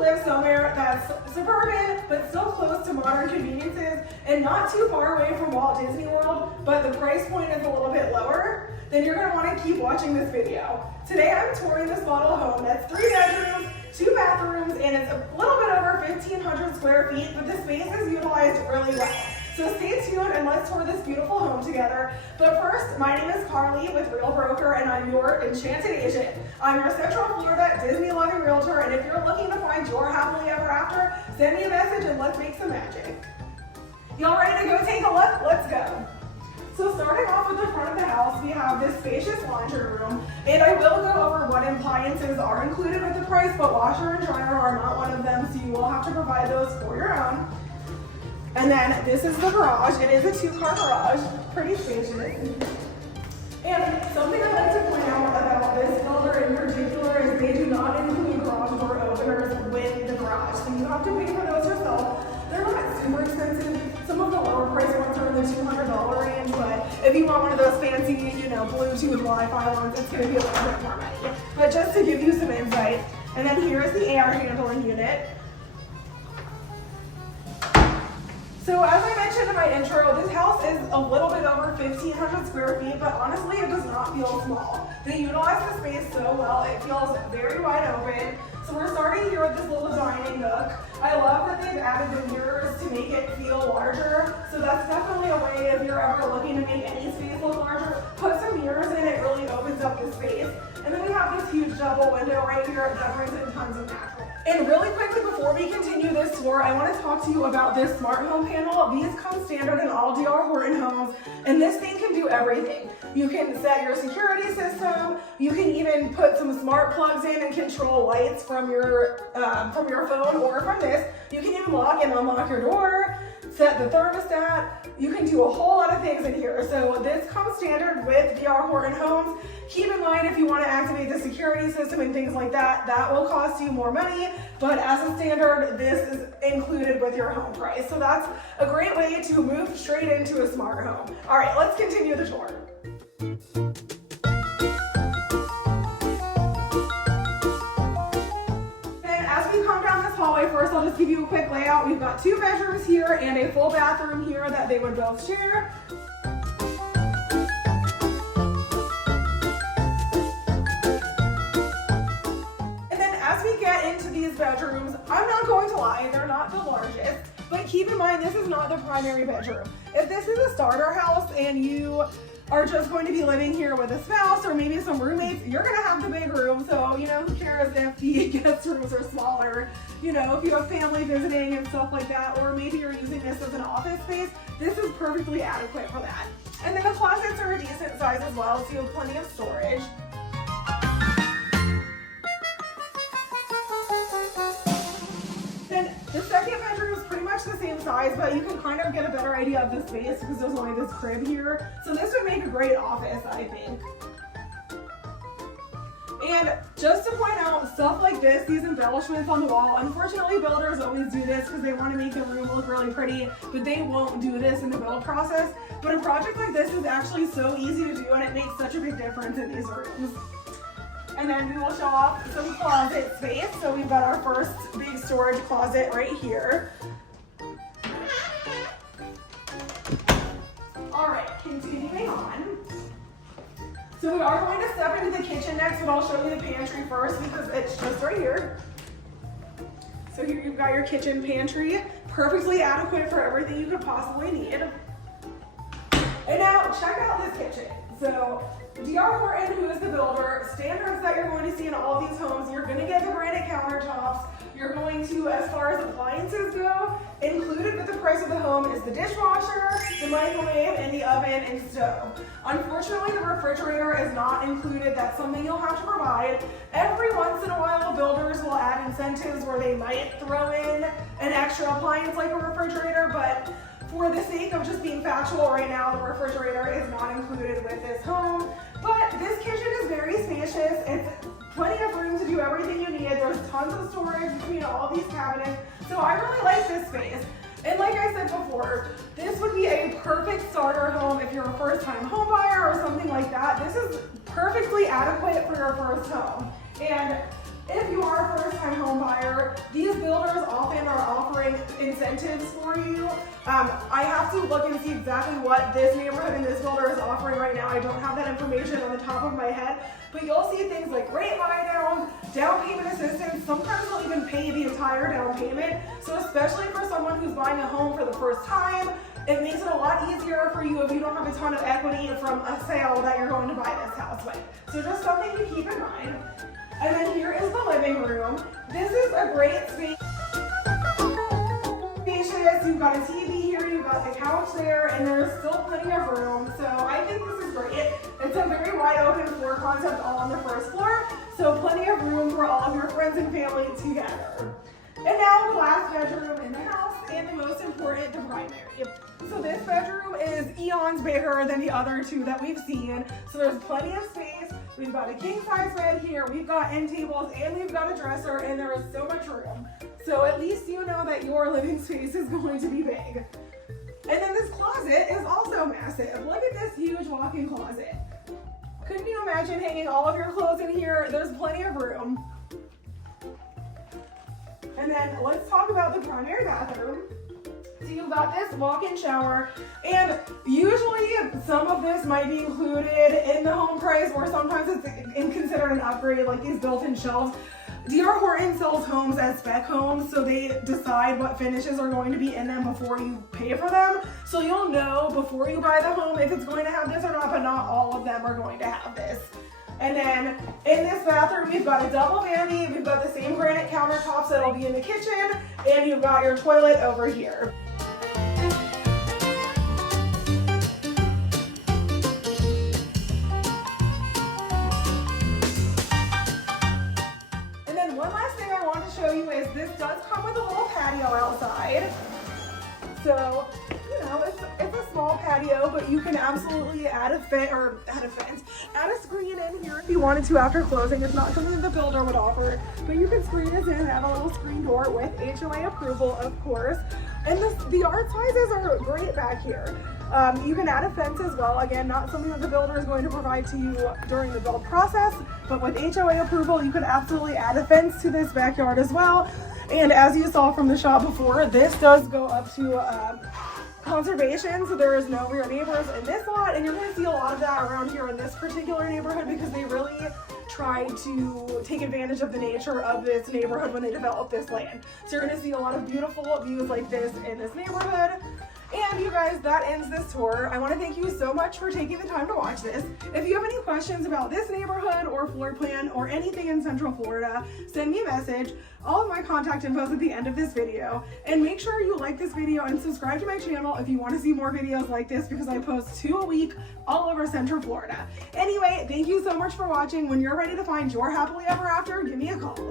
live somewhere that's suburban, but still close to modern conveniences and not too far away from Walt Disney World, but the price point is a little bit lower, then you're gonna wanna keep watching this video. Today I'm touring this model home that's 3 bedrooms, 2 bathrooms, and it's a little bit over 1,500 square feet, but the space is utilized really well. So stay tuned and let's tour this beautiful home together. But first, my name is Carly with Realtor, and I'm your Enchanted Agent. I'm your Central Florida Disney-loving realtor, and if you're looking to find your happily ever after, send me a message and let's make some magic. Y'all ready to go take a look? Let's go. So starting off with the front of the house, we have this spacious laundry room, and I will go over what appliances are included with the price, but washer and dryer are not one of them, so you will have to provide those for your own. And then this is the garage. It is a 2-car garage, pretty spacious. And something I'd like to point out about this builder in particular is they do not include garage door openers with the garage, so you have to pay for those yourself. They're not super expensive. Some of the lower price ones are in the $200 range, but if you want one of those fancy, Bluetooth Wi-Fi ones, it's going to be a little bit more money. But just to give you some insight. And then here's the air handling unit. So as I mentioned in my intro, this house is a little bit over 1,500 square feet, but honestly it does not feel small. They utilize the space so well, it feels very wide open. So we're starting here with this little dining nook. I love that they've added the mirrors to make it feel larger. So that's definitely a way if you're ever looking to make any space look larger, put some mirrors in, it really opens up the space. And then we have this huge double window right here that brings in tons of natural. And really quickly before we continue this tour, I want to talk to you about this smart home panel. These come standard in all D.R. Horton homes, and this thing can do everything. You can set your security system, you can even put some smart plugs in and control lights from your phone or from this. You can even lock and unlock your door, set the thermostat. You can do a whole lot of things in here. So this comes standard with D.R. Horton homes. Keep in mind if you want to activate the security system and things like that, that will cost you more money, but as a standard, this is included with your home price. So that's a great way to move straight into a smart home. All right, let's continue the tour. Hallway. First, I'll just give you a quick layout. We've got 2 bedrooms here and a full bathroom here that they would both share. And then as we get into these bedrooms, I'm not going to lie, they're not the largest, but keep in mind this is not the primary bedroom. If this is a starter house and you are just going to be living here with a spouse or maybe some roommates, you're gonna have the big room, so who cares if the guest rooms are smaller. If you have family visiting and stuff like that, or maybe you're using this as an office space, this is perfectly adequate for that. And then the closets are a decent size as well, so you have plenty of storage. Then the second bedroom is pretty much the same size, but you can kind of get a better idea of the space because there's only this crib here. So this would make a great office, I think. And just to point out, stuff like this, these embellishments on the wall, unfortunately builders always do this because they want to make the room look really pretty, but they won't do this in the build process. But a project like this is actually so easy to do, and it makes such a big difference in these rooms. And then we will show off some closet space. So we've got our first big storage closet right here. All right, continuing on. So we are going to step into the kitchen next, but I'll show you the pantry first because it's just right here. So here you've got your kitchen pantry, perfectly adequate for everything you could possibly need. And now check out this kitchen. So D.R. Horton, who is the builder, standards that you're going to see in all of these homes, you're going to get the granite countertops. You're going to, as far as appliances go, included with the price of the home is the dishwasher, the microwave, and the oven and stove. Unfortunately, the refrigerator is not included. That's something you'll have to provide. Every once in a while, builders will add incentives where they might throw in an extra appliance like a refrigerator, but for the sake of just being factual right now, the refrigerator is not included with this home. But this kitchen is very spacious. It's plenty of room to do everything you need. There's tons of storage between all these cabinets. So I really like this space. And like I said before, this would be a perfect starter home if you're a first-time home buyer or something like that. This is perfectly adequate for your first home. And if you are a first-time home buyer, the These builders often are offering incentives for you. I have to look and see exactly what this neighborhood and this builder is offering right now. I don't have that information on the top of my head, but you'll see things like rate buy down payment assistance. Sometimes they'll even pay the entire down payment. So especially for someone who's buying a home for the first time, it makes it a lot easier for you if you don't have a ton of equity from a sale that you're going to buy this house with. So just something to keep in mind. And then here is the living room. This is a great space. You've got a TV here, you've got the couch there, and there's still plenty of room. So I think this is great. It's a very wide open floor concept all on the first floor. So plenty of room for all of your friends and family together. And now the last bedroom in the house, and the most important, the primary. So this bedroom is eons bigger than the other two that we've seen. So there's plenty of space. We've got a king size bed here, we've got end tables, and we've got a dresser, and there is so much room. So at least you know that your living space is going to be big. And then this closet is also massive. Look at this huge walk-in closet. Couldn't you imagine hanging all of your clothes in here? There's plenty of room. And then let's talk about the primary bathroom. So you've got this walk-in shower, and usually some of this might be included in the home price, or sometimes it's considered an upgrade, like these built-in shelves. D.R. Horton sells homes as spec homes, so they decide what finishes are going to be in them before you pay for them. So you'll know before you buy the home if it's going to have this or not, but not all of them are going to have this. And then in this bathroom, we've got a double vanity, we've got the same granite countertops that'll be in the kitchen, and you've got your toilet over here. Show you is this does come with a little patio outside. So, you know, it's a small patio, but you can absolutely add a screen in here if you wanted to after closing. It's not something that the builder would offer, but you can screen this in and have a little screen door with HOA approval, of course. And the yard sizes are great back here. You can add a fence as well. Again, not something that the builder is going to provide to you during the build process, but with HOA approval, you could absolutely add a fence to this backyard as well. And as you saw from the shot before, this does go up to conservation, so there is no rear neighbors in this lot, and you're going to see a lot of that around here in this particular neighborhood because they really try to take advantage of the nature of this neighborhood when they develop this land. So you're going to see a lot of beautiful views like this in this neighborhood. And you guys, that ends this tour. I want to thank you so much for taking the time to watch this. If you have any questions about this neighborhood or floor plan or anything in Central Florida, send me a message. All of my contact info is at the end of this video. And make sure you like this video and subscribe to my channel if you want to see more videos like this, because I post 2 a week all over Central Florida. Anyway, thank you so much for watching. When you're ready to find your happily ever after, give me a call.